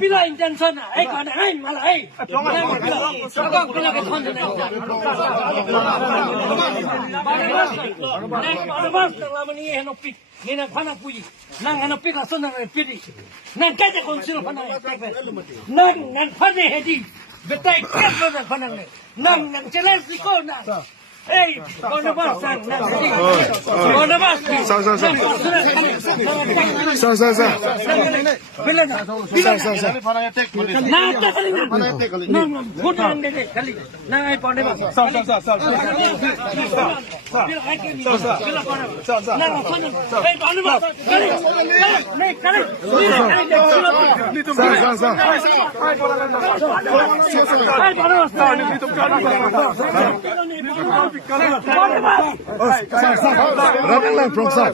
Pila intention kana malah pila ke thon Nina pana puji, nang ano pika so nang pili, nang kaya konsilo pana nang pana hedi, betai kaya nang pana nang challenge ko na. Hey, Barnabas, Sir. Running line from sir.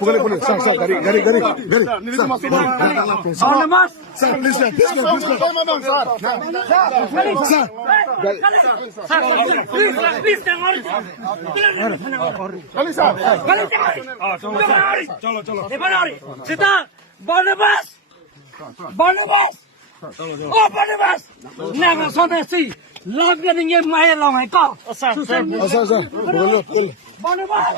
Boleh. Sir. Gari. Sir, please go. Barnabas. Nang sonasi. Love getting in my long I call. Sir. Barnabas.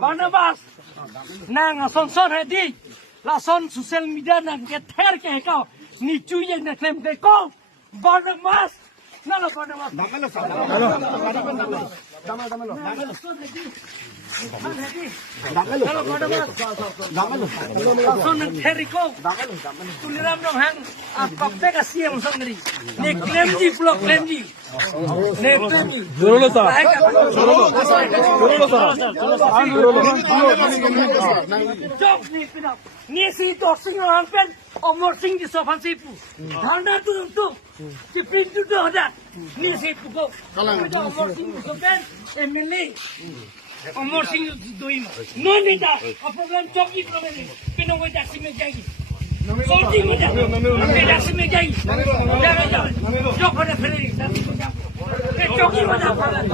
Barnabas. Nang son hedi. La son social media nang get hair ke kau. Ni cuy na claim ke kau. Barnabas. Nala Barnabas. Sonang Teriko, tuliram dong hang, apa kasih yang sendiri. Nek klemji pulau klemji, nek klemji. Jok ni pinap, ni si dorsing orang pen, omor sing di sopan sipu. Handa tu, si pintu tu ada, ni sipu ko. Omor sing di sopan, emili. Omor sing doim. No nida. A problem jogi problem ni. Pino ko jaksi me jagi. Sorti nida. Me jaksi me jagi. Jangan. Jok pada feri. Jogi mana pala.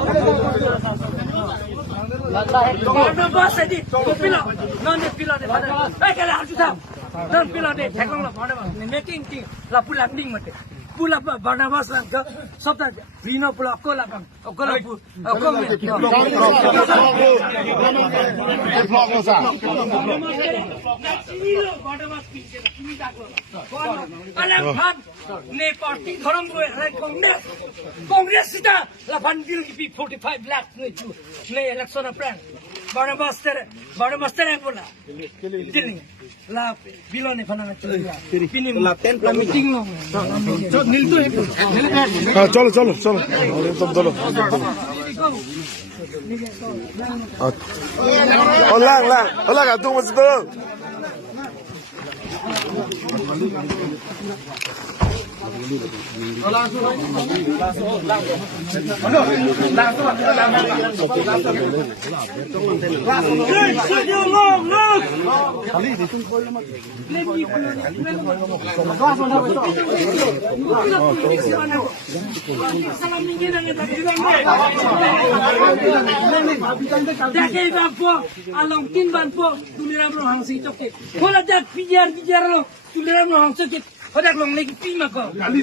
Mana bas edi. Pila. Non de pila de pada. Kala harus tahu. Non pila de. Thekong la mana bas. Making thing. La pula ding mate. Pula Barnabas lang ka sabta Rino pula ko la bang ko la pu ko me Barnabas pinche তুমি ডাকো আলে ভাত নে পার্টি ধরম রয়ে কংগ্রেস সিটা la van deal ki 45 lakh ne election plan Barnabas tere bola killing la bilone fanana chila pini la 10 plan meeting lo चलो Hola, tú masih tuh. Along tin ban po tuliram lo hang si toke kola jak pijar lo tuliram lo hang sakit hodak long lagi pima ko kali